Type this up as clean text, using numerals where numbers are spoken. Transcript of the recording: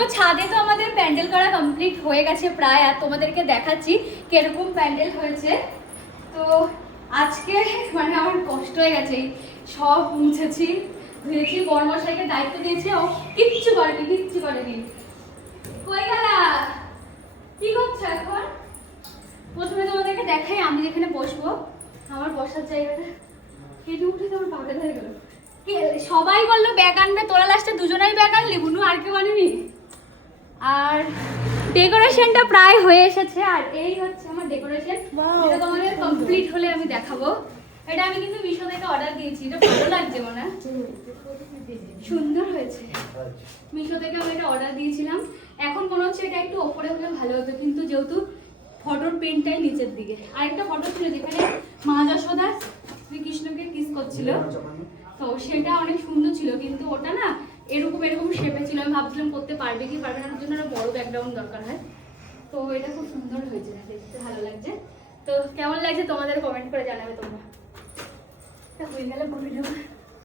তো ছাদে তো আমাদের প্যান্ডেল করা কমপ্লিট হয়ে গেছে প্রায়, আর তোমাদেরকে দেখাচ্ছি কিরকম প্যান্ডেল হয়েছে। তো আজকে মানে আমার কষ্ট হয়ে গেছে, সব মুছেছি ধুয়েছি, বর্মশাইকে দায়িত্ব দিয়েছি, ও কিচ্ছু করেনি। কই গেলা, কি করছো এখন? প্রথমে তোমাদেরকে দেখাই আমি যেখানে বসবো, আমার বসার জায়গাটা কেটে উঠে তো আমার পাবে ধরে গেল। সবাই বললো ব্যাগ আনবে, তোরা লাস্টে দুজনেই ব্যাগ আনলি, বুনু আর কেউ আনেনি। আর ডেকোরেশনটা প্রায় হয়ে এসেছে, আর এই হচ্ছে আমার ডেকোরেশন, যেটা তোমাদের কমপ্লিট হলে আমি দেখাবো। এটা আমি কিন্তু মিশো থেকে অর্ডার দিয়েছি, এটা ভালো লাগছে মনে হয়, সুন্দর হয়েছে। মিশো থেকে আমি এটা অর্ডার দিয়েছিলাম, এখন মনে হচ্ছে এটা একটু ওপরে হলে ভালো হতো, কিন্তু যেহেতু ফটোর প্রিন্টটাই নিচের দিকে। আরেকটা ফটো ছিল যেখানে মা যশোদা শ্রীকৃষ্ণকে কিস করছিল, তো সেটা অনেক সুন্দর ছিল, কিন্তু ওটা না এরকম শেপে ছিল। আমি ভাবছিলাম করতে পারবে কি পারবে না, ওর জন্য বড় ব্যাকগ্রাউন্ড দরকার হয়। তো এটা খুব সুন্দর হয়েছে, দেখতে ভালো লাগছে। তো কেমন লাগছে তোমাদের কমেন্ট করে জানাবে তোমরা। হয়ে গেলে বলে দেবো।